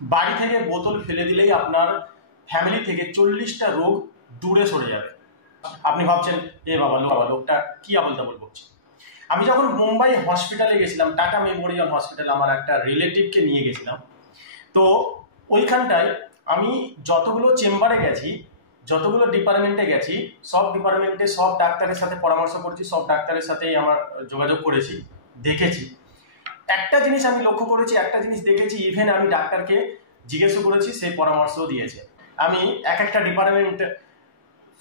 বাড়ি থেকে বোতল ফেলে দিলেই আপনার ফ্যামিলি থেকে 40টা রোগ দূরে সরে যাবে। আপনি ভাবছেন এ বাবা লোকটা কি আবল তাবল বলছে। আমি যখন মুম্বাই হসপিটালে গেছিলাম, টাটা মেমোরিয়াল হসপিটাল, আমার একটা রিলেটিভকে নিয়ে গেছিলাম। তো ওইখানটায় আমি যতগুলো চেম্বারে গেছি, যতগুলো ডিপার্টমেন্টে গেছি, সব ডিপার্টমেন্টে সব ডাক্তারের সাথে পরামর্শ করছি, সব ডাক্তারের সাথেই আমার যোগাযোগ করেছি, দেখেছি। একটা জিনিস আমি লক্ষ্য করেছি, একটা জিনিস দেখেছি, ইভেন আমি ডাক্তারকে জিজ্ঞেসও করেছি, সেই পরামর্শও দিয়েছে। আমি একটা ডিপার্টমেন্ট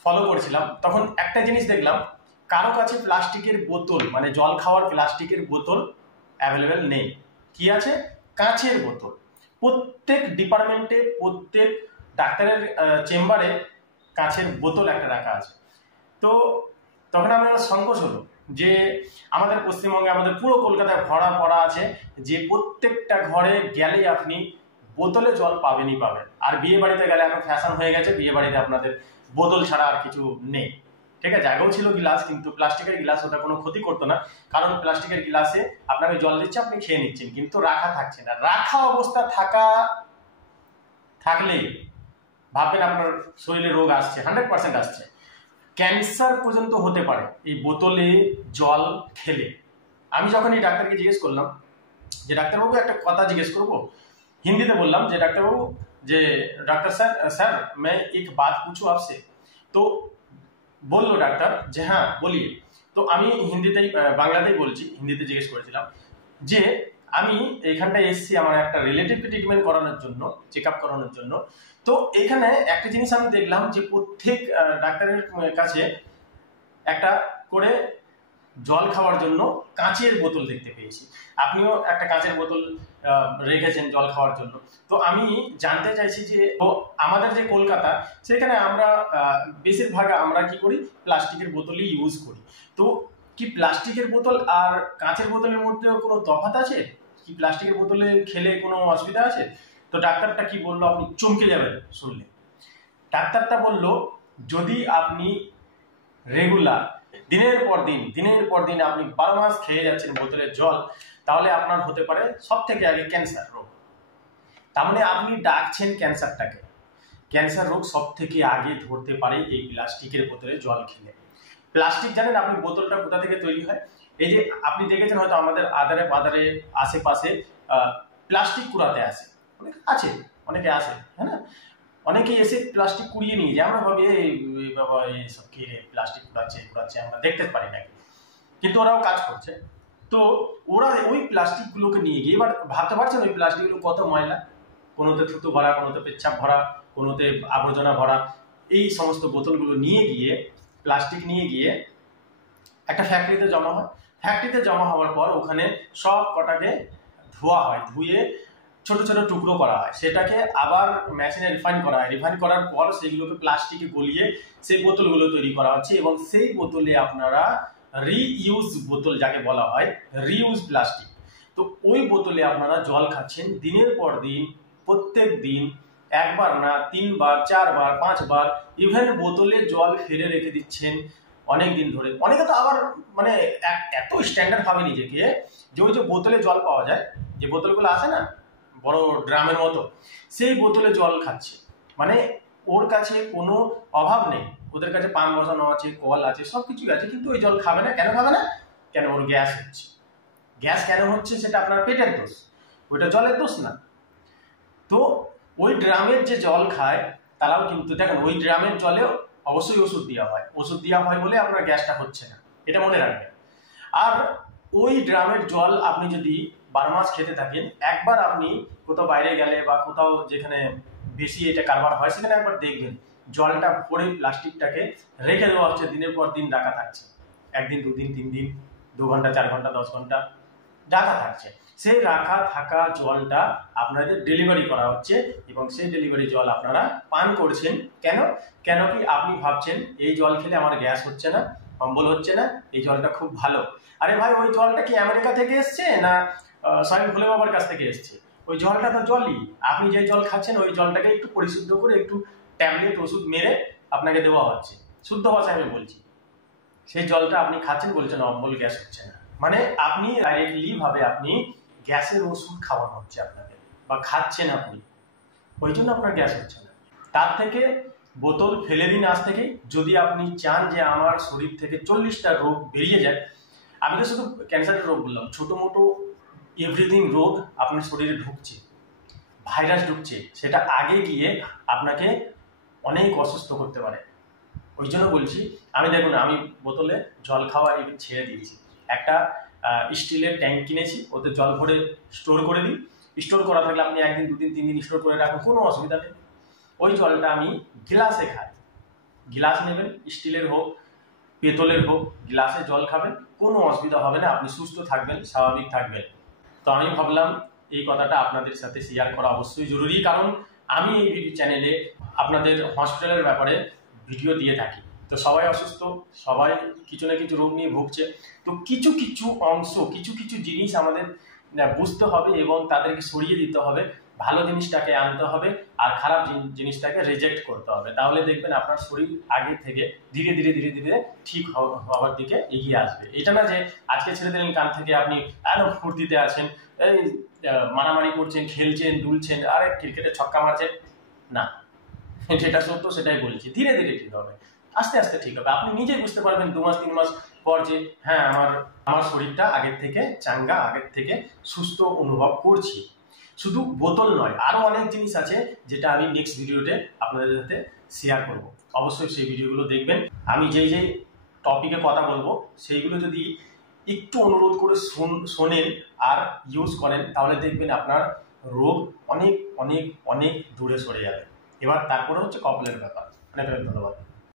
ফলো করেছিলাম, তখন একটা জিনিস দেখলাম, কারো কাছে প্লাস্টিকের বোতল, মানে জল খাওয়ার প্লাস্টিকের বোতল অ্যাভেলেবেল নেই। কি আছে? কাঁচের বোতল। প্রত্যেক ডিপার্টমেন্টে, প্রত্যেক ডাক্তারের চেম্বারে কাঁচের বোতল একটা রাখা আছে। তো তখন আমার সংকোচ হলো যে আমাদের পশ্চিমবঙ্গে, আমাদের পুরো কলকাতায় ভরা পড়া আছে যে প্রত্যেকটা ঘরে গেলে আপনি বোতলে জল পাবেনই পাবেন। আর বিয়ে বাড়িতে গেলে এখন ফ্যাশন হয়ে গেছে, বিয়ে বাড়িতে আপনাদের বোতল ছাড়া আর কিছু নেই। ঠিক আছে, আগেও ছিল গিলাস, কিন্তু প্লাস্টিকের গিলাস, ওটা কোনো ক্ষতি করতো না, কারণ প্লাস্টিকের গিলাসে আপনাকে জল দিচ্ছে, আপনি খেয়ে নিচ্ছেন, কিন্তু রাখা থাকছে না। রাখা অবস্থা থাকলেই ভাববেন আপনার শরীরে রোগ আসছে, 100% আসছে। ক্যান্সার পর্যন্ত হতে পারে এই বোতলে জল খেলে। আমি যখন এই ডাক্তারকে জিজ্ঞেস করলাম যে ডাক্তারবাবু একটা কথা জিজ্ঞেস করবো, হিন্দিতে বললাম যে ডাক্তারবাবু, যে ডাক্তার স্যার मैं एक बात पूछूं आपसे। তো বললো ডাক্তার যে হ্যাঁ বলিয়ে। তো আমি হিন্দিতেই, বাংলাতেই বলছি, হিন্দিতে জিজ্ঞেস করেছিলাম যে আমি এখানটায় এসেছি আমার একটা রিলেটিভকে ট্রিটমেন্ট করানোর জন্য, চেক আপ করানোর জন্য। তো এখানে একটা জিনিস আমি দেখলাম যে প্রত্যেক ডাক্তারের কাছে একটা করে জল খাওয়ার জন্য কাঁচের বোতল দেখতে পেয়েছি। আপনিও একটা কাঁচের বোতল রেখেছেন জল খাওয়ার জন্য। তো আমি জানতে চাইছি যে আমাদের যে কলকাতা, সেখানে আমরা বেশিরভাগ আমরা কি করি, প্লাস্টিকের বোতলই ইউজ করি। তো কি প্লাস্টিকের বোতল আর কাঁচের বোতলের মধ্যে কোনো তফাৎ আছে? কি প্লাস্টিকের বোতলে খেলে কোনো অসুবিধা আছে? তো ডাক্তারটা কি বললো, আপনি চমকে যাবেন শুনলে। ডাক্তারটা বললো, যদি আপনি রেগুলার দিনের পর দিন আপনি 12 মাস খেয়ে যাচ্ছেন বোতলের জল, তাহলে আপনার হতে পারে সব থেকে আগে ক্যান্সার রোগ। তার মানে আপনি ডাকছেন ক্যান্সারটাকে। ক্যান্সার রোগ সব থেকে আগে ধরতে পারে এই প্লাস্টিকের বোতলে জল খেলে। প্লাস্টিক জানেন আপনি বোতলটা কোথা থেকে তৈরি হয়? এই যে আপনি দেখেছেন হয়তো আমাদের আদারে আশেপাশে প্লাস্টিক কুড়াতে আসে, অনেকে আসে, হ্যাঁ না? অনেকে এসে প্লাস্টিক কুড়িয়ে নিয়ে যায়। আমরা ভাবি এই বাবা এইসব কি রে, প্লাস্টিক কুড়াচ্ছে, আমরা দেখতে পারি নাকি, কিন্তু ওরাও কাজ করছে। তো ওরা ওই প্লাস্টিক গুলোকে নিয়ে গিয়ে, এবার ভাবতে পারছেন ওই প্লাস্টিক গুলো কত ময়লা, কোনোতে থুতু ভরা, কোনোতে পেচ্ছাপ ভরা, কোনোতে আবর্জনা ভরা। এই সমস্ত বোতলগুলো নিয়ে গিয়ে, প্লাস্টিক নিয়ে গিয়ে একটা ফ্যাক্টরিতে জমা হয়। ফ্যাক্টরিতে জমা হওয়ার পর ওখানে সব কটাকে ধোয়া হয়, ধুয়ে ছোট ছোট টুকরো করা হয়, সেটাকে আবার মেশিনে রিফাইন করা হয়। রিফাইন করার পর সেগুলোকে প্লাস্টিকে গলিয়ে সেই বোতলগুলো তৈরি করা হচ্ছে, এবং সেই বোতলে আপনারা রিইউজ বোতল যাকে বলা হয়, রিইউজ প্লাস্টিক। তো ওই বোতলে আপনারা জল খাচ্ছেন দিনের পর দিন, প্রত্যেক দিন, একবার না 3 বার 4 বার 5 বার, ইভেন বোতলে জল ফেলে রেখে দিচ্ছেন অনেক দিন ধরে। অনেকে তো আবার মানে এত স্ট্যান্ডার্ড ভাবে নিজেকে যে ওই যে বোতলে জল পাওয়া যায়, যে বোতলগুলো আসে না বড় ড্রামের মতো, সেই বোতলে জল খাচ্ছে। মানে ওর কাছে কোনো অভাব নেই, ওদের কাছে পান বসানো আছে, কল আছে, সবকিছুই আছে, কিন্তু ওই জল খাবে না। কেন খাবে না? কেন? ওর গ্যাস হচ্ছে। গ্যাস কেন হচ্ছে সেটা আপনার পেটের দোষ, ওইটা জলের দোষ না। তো ওই ড্রামের যে জল খায় তারাও কিন্তু দেখেন ওই ড্রামের জলে অবশ্যই ওষুধ দেওয়া হয় বলে আপনার গ্যাসটা হচ্ছে না, এটা মনে রাখবেন। আর ওই ড্রামের জল আপনি যদি 12 মাস খেতে থাকেন, একবার আপনি কোথাও বাইরে গেলে বা কোথাও যেখানে বেশি এটা কারবার হয়, সেখানে একবার দেখবেন জলটা ভরে প্লাস্টিকটাকে রেখে দেওয়া হচ্ছে, দিনের পর দিন রাখা থাকছে, 1 দিন 2 দিন 3 দিন 2 ঘন্টা 4 ঘন্টা 10 ঘন্টা রাখা থাকছে। সেই রাখা থাকা জলটা আপনাদের ডেলিভারি করা হচ্ছে, এবং সেই ডেলিভারি জল আপনারা পান করছেন। কেন? কেন কি আপনি ভাবছেন এই জল খেলে আমার গ্যাস হচ্ছে না, অম্বল হচ্ছে না, এই জলটা খুব ভালো। আরে ভাই, ওই জলটা কি আমেরিকা থেকে এসছে না স্বয়ং ভোলে বাবার কাছ থেকে এসছে? ওই জলটা তো জলই। আপনি যে জল খাচ্ছেন ওই জলটাকে একটু পরিশুদ্ধ করে, একটু ট্যাবলেট ওষুধ মেরে আপনাকে দেওয়া হচ্ছে, শুদ্ধ ভাষায় আমি বলছি। সেই জলটা আপনি খাচ্ছেন, বলছেন অম্বল, গ্যাস হচ্ছে না। মানে আপনি ডাইরেক্টলি ভাবে আপনি গ্যাসের ওষুধ খাওয়ানো হচ্ছে আপনাকে, বা খাচ্ছেন আপনি। ওই জন্য আপনার গ্যাস হচ্ছে না। তার থেকে বোতল ফেলে দিন আজ থেকে। যদি আপনি চান যে আমার শরীর থেকে 40টা রোগ বেরিয়ে যায়, আমি তো শুধু ক্যান্সারের রোগ বললাম, ছোটো মোটো এভরিথিং রোগ আপনার শরীরে ঢুকছে, ভাইরাস ঢুকছে, সেটা আগে গিয়ে আপনাকে অনেক অসুস্থ করতে পারে। ওই জন্য বলছি, আমি দেখুন আমি বোতলে জল খাওয়া ছেড়ে দিয়েছি। একটা স্টিলের ট্যাঙ্ক কিনেছি, ওতে জল ভরে স্টোর করে দিই। স্টোর করা থাকলে আপনি 1 দিন 2 দিন 3 দিন স্টোর করে রাখুন, কোনো অসুবিধা নেই। ওই জলটা আমি গ্লাসে খাই। গ্লাস নেবেন, স্টিলের হোক পেতলের হোক, গ্লাসে জল খাবেন, কোনো অসুবিধা হবে না, আপনি সুস্থ থাকবেন, স্বাভাবিক থাকবেন। তো আমি ভাবলাম এই কথাটা আপনাদের সাথে শেয়ার করা অবশ্যই জরুরি, কারণ আমি এই ভিডিও চ্যানেলে আপনাদের হসপিটালের ব্যাপারে ভিডিও দিয়ে থাকি। তো সবাই অসুস্থ, সবাই কিছু না কিছু রোগ নিয়ে ভুগছে। তো কিছু কিছু অংশ, কিছু কিছু জিনিস আমাদের বুঝতে হবে এবং তাদেরকে সরিয়ে দিতে হবে, ভালো জিনিসটাকে আনতে হবে আর খারাপ জিনিসটাকে রিজেক্ট করতে হবে। তাহলে দেখবেন আপনার শরীর আগে থেকে ধীরে ধীরে ধীরে ধীরে ঠিক হওয়ার দিকে এগিয়ে আসবে। এটা না যে আজকে ছেড়ে দিলেন, কাল থেকে আপনি একদম ফুর্তিতে আছেন, এই মারামারি করছেন, খেলছেন, দুলছেন, আরে ক্রিকেটে ছক্কা মারছেন, না, যেটা সত্য সেটাই বলছি। ধীরে ধীরে ঠিক হবে, আস্তে আস্তে ঠিক হবে। আপনি নিজেই বুঝতে পারবেন 2 মাস 3 মাস পর যে হ্যাঁ আমার শরীরটা আগের থেকে চাঙ্গা, আগের থেকে সুস্থ অনুভব করছি। শুধু বোতল নয়, আরো অনেক জিনিস আছে যেটা আমি নেক্সট ভিডিওতে আপনাদের সাথে শেয়ার করব। অবশ্যই সেই ভিডিওগুলো দেখবেন। আমি যেই যেই টপিকে কথা বলবো সেইগুলো যদি একটু অনুরোধ করে শোনেন আর ইউজ করেন, তাহলে দেখবেন আপনার রোগ অনেক অনেক অনেক দূরে সরে যাবে। এবার তারপরে হচ্ছে কপালের ব্যাপার। অনেক অনেক ধন্যবাদ।